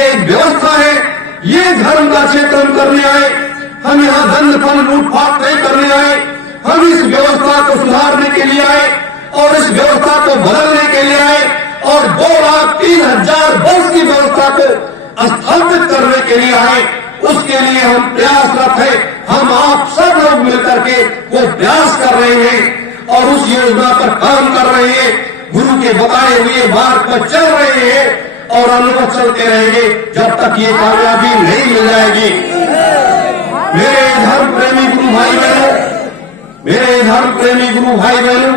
ये एक व्यवस्था है, ये धर्म का क्षेत्र हम करने आए। हम यहाँ दंड फल लूटपाट नहीं करने आए। हम इस व्यवस्था को सुधारने के लिए आए और इस व्यवस्था को बदलने के लिए आए और 2,03,000 वर्ष की व्यवस्था को स्थापित करने के लिए आए। उसके लिए हम प्रयासरत है। हम आप सब लोग मिलकर के वो प्रयास कर रहे हैं और उस योजना पर काम कर रहे हैं। गुरु के बताए हुए मार्ग पर चल रहे हैं और अनुमत चलते रहेंगे जब तक ये कामयाबी नहीं मिल जाएगी। मेरे धर्म प्रेमी गुरु भाई बहनों, मेरे धर्म प्रेमी गुरु भाई बहनों,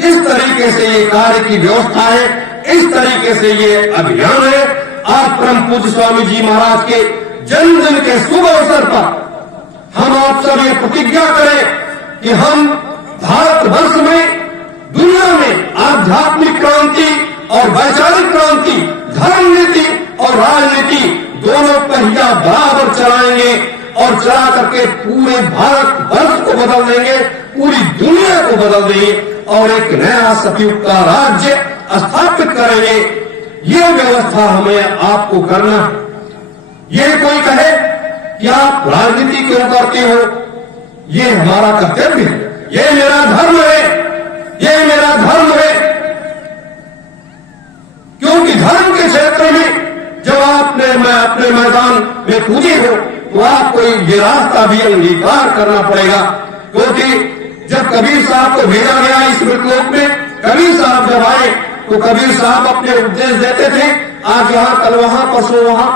इस तरीके से ये कार्य की व्यवस्था है, इस तरीके से ये अभियान है। आज परम पूज्य स्वामी जी महाराज के जन्मदिन के शुभ अवसर पर हम आप सब ये प्रतिज्ञा करें कि हम भारतवर्ष में, दुनिया में आध्यात्मिक क्रांति और वैचारिक क्रांति, धर्म नीति और राजनीति दोनों पहिया बराबर चलाएंगे और चला करके पूरे भारतवर्ष को बदल देंगे, पूरी दुनिया को बदल देंगे और एक नया सतयुग का राज्य स्थापित करेंगे। ये व्यवस्था हमें आपको करना है। ये कोई कहे कि आप राजनीति क्यों करते हो, ये हमारा कर्तव्य है, ये मेरा धर्म है, ये मेरा धर्म है। क्योंकि धर्म के क्षेत्र में जब मैं अपने मैदान में कूदे हो तो आपको ये रास्ता भी अंगीकार करना पड़ेगा। क्योंकि जब कबीर साहब को भेजा गया इस मृतलोक में, कबीर साहब जब आए तो कबीर साहब अपने उपदेश देते थे, आज यहाँ कल वहां परसों वहां।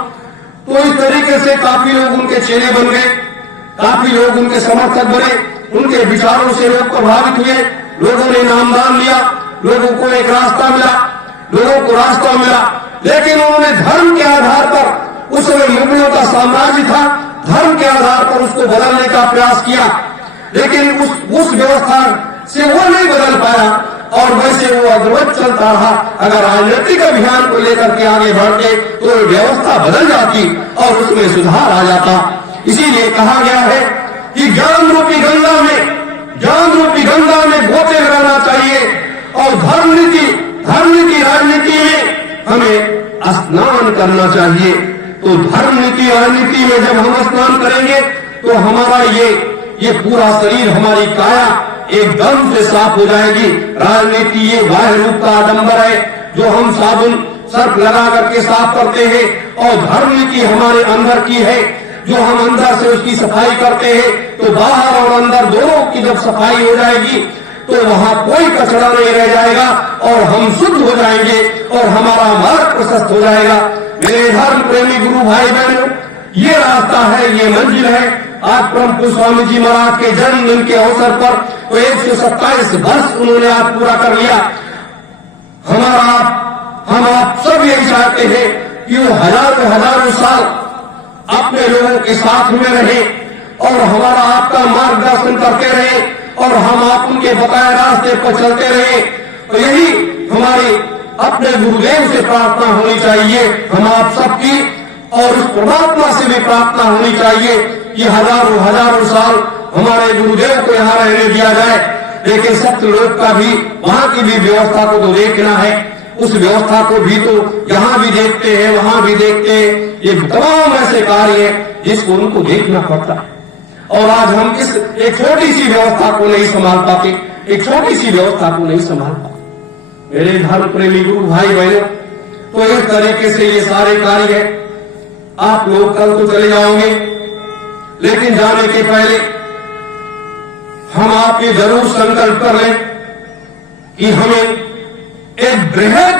तो इस तरीके से काफी लोग उनके चेले बन गए, काफी लोग उनके समर्थक बने, उनके विचारों से लोग प्रभावित हुए, लोगों ने नामदान लिया, लोगों को एक रास्ता मिला, लोगों को रास्ता मिला। लेकिन उन्होंने धर्म के आधार पर, उस समय मुगलों का साम्राज्य था, धर्म के आधार पर उसको बदलने का प्रयास किया, लेकिन उस व्यवस्था से वो नहीं बदल पाया और वैसे वो अग्रवत चलता रहा। अगर राजनीतिक अभियान को लेकर के आगे बढ़ते तो व्यवस्था बदल जाती और उसमें सुधार आ जाता। इसीलिए कहा गया है कि ज्ञान रूपी गंगा में गोते लगाना चाहिए और धर्म नीति राजनीति में हमें स्नान करना चाहिए। तो धर्म नीति राजनीति में जब हम स्नान करेंगे तो हमारा ये पूरा शरीर, हमारी काया एकदम से साफ हो जाएगी। राजनीति ये बाह्य रूप का आडंबर है जो हम साबुन सर्फ लगा करके साफ करते हैं, और धर्म नीति हमारे अंदर की है जो हम अंदर से उसकी सफाई करते हैं। तो बाहर और अंदर दोनों की जब सफाई हो जाएगी तो वहां कोई कचरा नहीं रह जाएगा और हम शुद्ध हो जाएंगे और हमारा मार्ग प्रशस्त हो जाएगा। मेरे धर्म प्रेमी गुरु भाई बहनों, ये रास्ता है, ये मंजिल है। आज परम पूज्य स्वामी जी महाराज के जन्मदिन के अवसर पर तो 127 वर्ष उन्होंने आज पूरा कर लिया। हम आप सब यही चाहते हैं कि वो हजारों साल अपने लोगों के साथ में रहे और हमारा आपका मार्गदर्शन करते रहे और हम आप उनके बताए रास्ते पर चलते रहे। तो यही हमारी अपने गुरुदेव से प्रार्थना होनी चाहिए, हम आप सबकी, और उस परमात्मा से भी प्रार्थना होनी चाहिए कि हजारों साल हमारे गुरुदेव को यहाँ रहने दिया जाए। लेकिन सत्यलोक का भी, वहां की भी व्यवस्था को तो देखना है, उस व्यवस्था को भी तो यहाँ भी देखते हैं, वहां भी देखते हैं। ये तमाम ऐसे कार्य है जिसको उनको देखना पड़ता है और आज हम इस एक छोटी सी व्यवस्था को नहीं संभाल पाते, एक छोटी सी व्यवस्था को नहीं संभाल पाते। मेरे धर्म प्रेमी गुरु भाई बहनों, तो इस तरीके से ये सारे कार्य है। आप लोग कल तो चले जाओगे, लेकिन जाने के पहले हम आप ये जरूर संकल्प कर लें कि हमें एक बृहद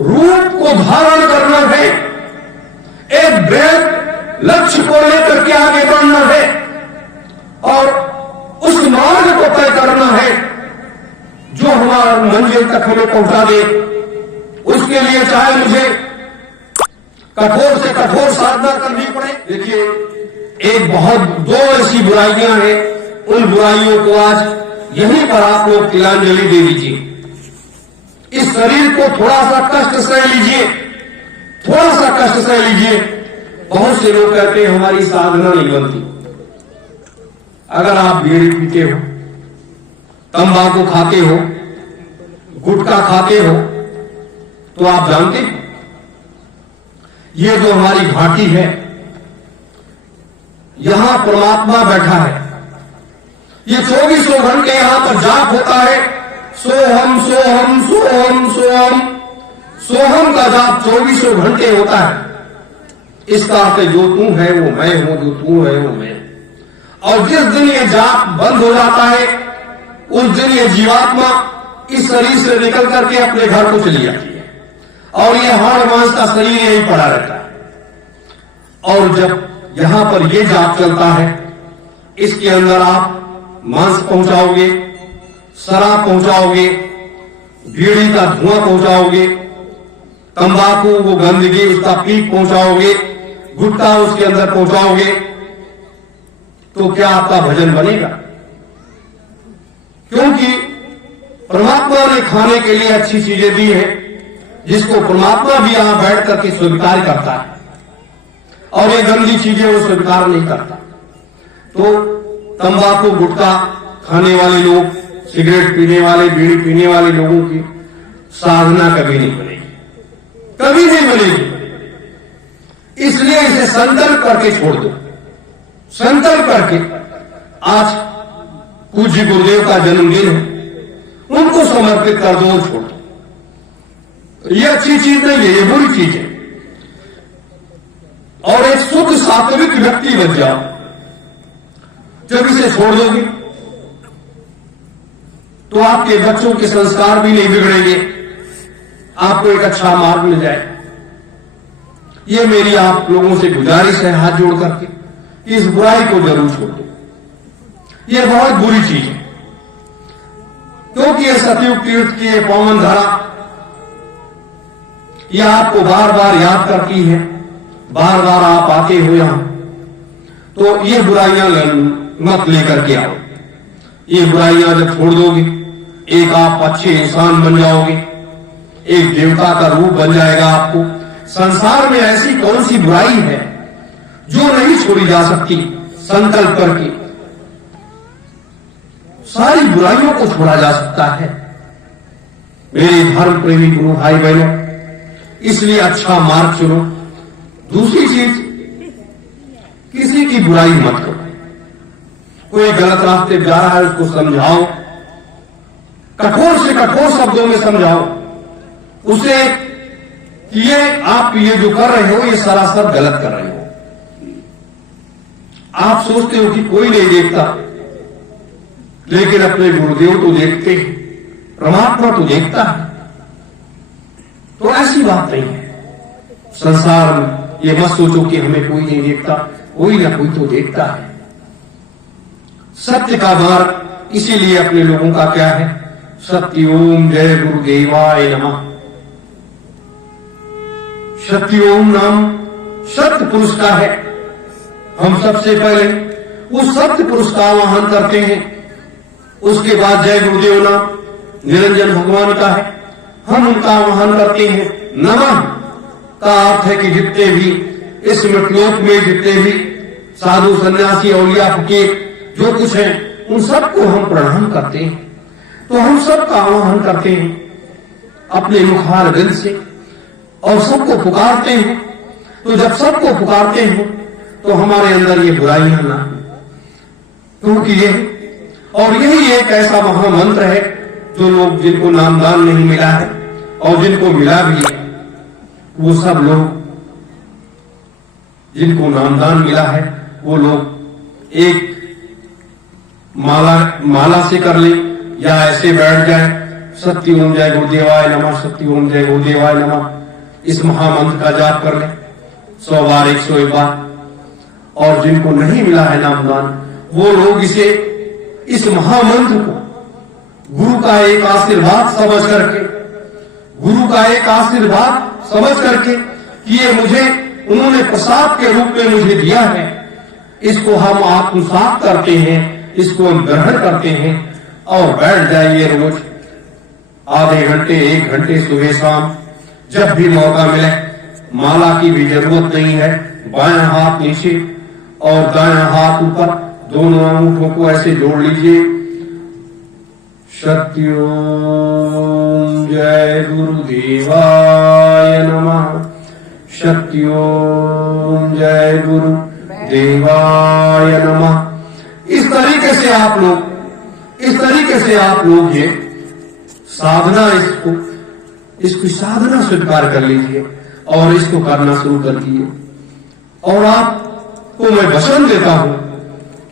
रूप को धारण करना है, एक बृहद लक्ष्य को लेकर के आगे बढ़ना है और उस मार्ग को तय करना है जो हमारा मंजिल तक हमें पहुंचा दे। उसके लिए चाहे मुझे कठोर से कठोर साधना करनी पड़े। देखिए, एक दो ऐसी बुराइयां हैं, उन बुराइयों को आज यहीं पर आप लोग तिलांजलि दे दीजिए। इस शरीर को थोड़ा सा कष्ट सह लीजिए, थोड़ा सा कष्ट सह लीजिए। बहुत से लोग कहते हैं हमारी साधना नहीं बनती। अगर आप बीड़ी पीते हो, तंबाकू खाते हो, गुटखा खाते हो, तो आप जानते हो ये जो हमारी घाटी है, यहां परमात्मा बैठा है। ये 24 घंटे यहां पर जाप होता है। सोहम सोहम सोहम सोहम, सोहम का जाप 24 घंटे होता है। इसका अर्थ जो तू है वो मैं हूं, जो तू है वो मैं। और जिस दिन ये जाप बंद हो जाता है, उस दिन ये जीवात्मा इस शरीर से निकल करके अपने घर को चली जाती है और ये हाड़ मांस का शरीर यही पड़ा रहता है। और जब यहां पर ये जाप चलता है, इसके अंदर आप मांस पहुंचाओगे, शराब पहुंचाओगे, बीड़ी का धुआं पहुंचाओगे, तंबाकू वो गंदगी उसका पीक पहुंचाओगे, गुटखा उसके अंदर पहुंचाओगे, तो क्या आपका भजन बनेगा? क्योंकि परमात्मा ने खाने के लिए अच्छी चीजें दी है, जिसको परमात्मा भी यहां बैठ करके स्वीकार करता है, और ये गंदी चीजें वो स्वीकार नहीं करता। तो तंबाकू गुटखा खाने वाले लोग, सिगरेट पीने वाले, बीड़ी पीने वाले लोगों की साधना कभी नहीं बनेगी, कभी नहीं बनेगी। इसलिए इसे संकल्प करके छोड़ दो, संकल्प करके। आज पूज्य गुरुदेव का जन्मदिन है, उनको समर्पित कर दो और छोड़ दो। ये अच्छी चीज नहीं है, ये बुरी चीज है। और एक शुद्ध सात्विक व्यक्ति बन जाओ। जब इसे छोड़ दोगे तो आपके बच्चों के संस्कार भी नहीं बिगड़ेंगे, आपको एक अच्छा मार्ग मिल जाए। ये मेरी आप लोगों से गुजारिश है हाथ जोड़ करके, इस बुराई को जरूर छोड़ दो। ये बहुत बुरी चीज है, क्योंकि ये सतयुग तीर्थ की पावन धारा यह आपको बार बार याद करती है। बार बार आप आते हो यहां, तो ये बुराइयां मत लेकर के आओ। ये बुराइयां जब छोड़ दोगे, एक आप अच्छे इंसान बन जाओगे, एक देवता का रूप बन जाएगा आपको। संसार में ऐसी कौन सी बुराई है जो नहीं छोड़ी जा सकती? संकल्प करके सारी बुराइयों को छोड़ा जा सकता है मेरे धर्म प्रेमी गुरु भाई बहनों। इसलिए अच्छा मार्ग चुनो। दूसरी चीज, किसी की बुराई मत करो। कोई गलत रास्ते जा रहा है, उसको समझाओ, कठोर से कठोर शब्दों में समझाओ उसे कि ये जो कर रहे हो ये सरासर गलत कर रहे हो। आप सोचते हो कि कोई नहीं देखता, लेकिन अपने गुरुदेव तो देखते हैं, परमात्मा तो देखता है। तो ऐसी बात नहीं है संसार में। ये मत सोचो कि हमें कोई नहीं देखता, कोई ना कोई तो देखता है। सत्य का मार्ग इसीलिए अपने लोगों का क्या है? सत्य ओम जय गुरुदेवाय नमः। सत्य ओम नाम सत्य पुरुष का है। हम सबसे पहले उस सत्य पुरुष का आवाहन करते हैं, उसके बाद जय गुरुदेव नाम निरंजन भगवान का है, हम उनका आवाहन करते हैं। नमः का अर्थ है कि जितने भी इस मृतलोक में जितने भी साधु सन्यासी औलिया फकीर जो कुछ है, उन सबको हम प्रणाम करते हैं। तो हम सबका आवाहन करते हैं अपने मुखार दिल से और सबको पुकारते हैं। तो जब सबको पुकारते हैं तो हमारे अंदर ये बुराइयां ना, क्योंकि ये और यही एक ऐसा महामंत्र है जो लोग जिनको नामदान नहीं मिला है और जिनको मिला भी है, वो सब लोग जिनको नामदान मिला है वो लोग एक माला से कर ले या ऐसे बैठ जाए, सत्य ओम जय गुरुदेवाय नमः, सत्य ओम जय गुरुदेवाय नमः, इस महामंत्र का जाप कर ले 100 बार, 101 बार। और जिनको नहीं मिला है नामदान, वो लोग इस महामंत्र को गुरु का एक आशीर्वाद समझ करके, गुरु का एक आशीर्वाद समझ करके कि ये मुझे उन्होंने प्रसाद के रूप में मुझे दिया है, इसको हम आत्मसात करते हैं, इसको हम ग्रहण करते हैं और बैठ जाइए रोज आधे घंटे 1 घंटे सुबह शाम जब भी मौका मिले। माला की भी जरूरत नहीं है। बायां हाथ नीचे और दायां हाथ ऊपर, दोनों अंगूठों को ऐसे जोड़ लीजिए। सत्य ओम जय गुरुदेवाय नमः, शक्तियों जय गुरु देवाय नमः। इस तरीके से आप लोग ये साधना इसको साधना स्वीकार कर लीजिए और इसको करना शुरू कर दिए। और आपको मैं वचन देता हूं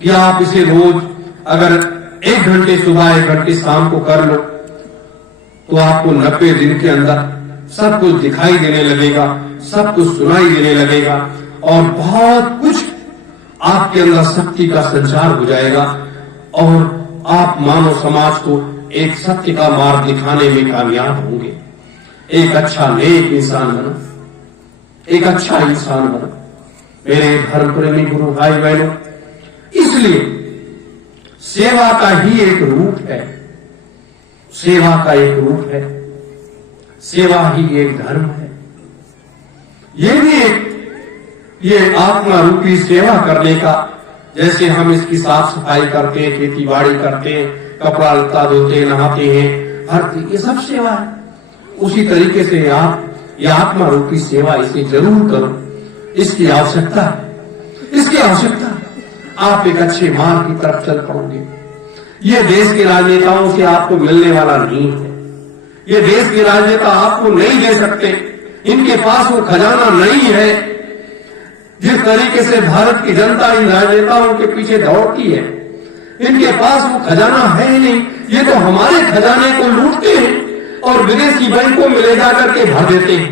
कि आप इसे रोज अगर 1 घंटे सुबह 1 घंटे शाम को कर लो तो आपको 90 दिन के अंदर सब कुछ दिखाई देने लगेगा, सब कुछ सुनाई देने लगेगा और बहुत कुछ आपके अंदर शक्ति का संचार हो जाएगा और आप मानव समाज को एक सत्य का मार्ग दिखाने में कामयाब होंगे। एक अच्छा नेक इंसान बनो, एक अच्छा इंसान बनो मेरे धर्म प्रेमी गुरु भाई बहनों। इसलिए सेवा का ही एक रूप है, सेवा का एक रूप है, सेवा ही एक धर्म है। ये भी ये आत्मा रूपी सेवा करने का, जैसे हम इसकी साफ सफाई करते हैं, खेती बाड़ी करते हैं, कपड़ा लत्ता धोते हैं, नहाते हैं, हर ये सब सेवा है। उसी तरीके से आप ये आत्मा रूपी सेवा इसे जरूर करो, इसकी आवश्यकता है, इसकी आवश्यकता है। आप एक अच्छे मार्ग की तरफ चल पड़ोगे। ये देश के राजनेताओं से आपको मिलने वाला नहीं है, ये देश के राजनेता आपको नहीं दे सकते, इनके पास वो खजाना नहीं है। जिस तरीके से भारत की जनता इन राजनेताओं के पीछे दौड़ती है, इनके पास वो खजाना है ही नहीं। ये तो हमारे खजाने को लूटते हैं और विदेशी बैंकों में ले जाकर के भर देते हैं,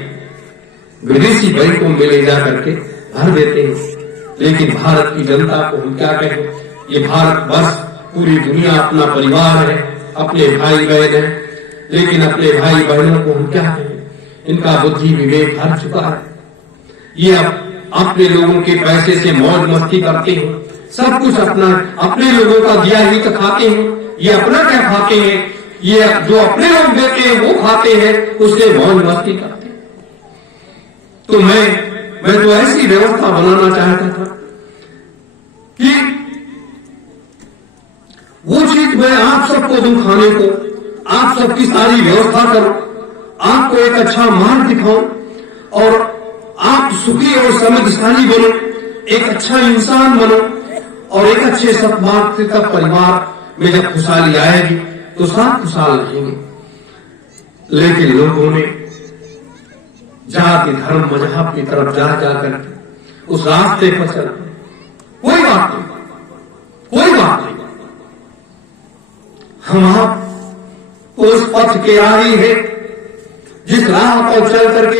विदेशी बैंकों में ले जाकर के भर देते हैं। लेकिन भारत की जनता को हम क्या कहें, ये भारत वर्ष पूरी दुनिया अपना परिवार है, अपने भाई बहन है, लेकिन अपने भाई बहनों को हम क्या कहें, इनका बुद्धि विवेक हर चुका है। ये अपने लोगों के पैसे से मौज मस्ती करते हैं, सब कुछ अपने लोगों का दिया ही तो खाते हैं। ये अपना क्या खाते हैं, ये जो अपने लोग देते हैं वो खाते हैं, उससे मौज मस्ती करते हैं। तो मैं तो ऐसी व्यवस्था बनाना चाहता था कि वो चीज मैं आप सबको दूं खाने को, आप सबकी सारी व्यवस्था करूं, आपको एक अच्छा मार्ग दिखाऊं और आप सुखी और समृद्धशाली बनो, एक अच्छा इंसान बनो और एक अच्छे सद्मार्ग का परिवार में जब खुशहाली आएगी तो सब खुशहाल रहेंगे। लेकिन लोगों ने जाति धर्म मजहब की तरफ जा करके उस रास्ते पर चल, कोई बात नहीं, कोई बात नहीं। हम आप उस पथ के आगे हैं जिस राह पर चल करके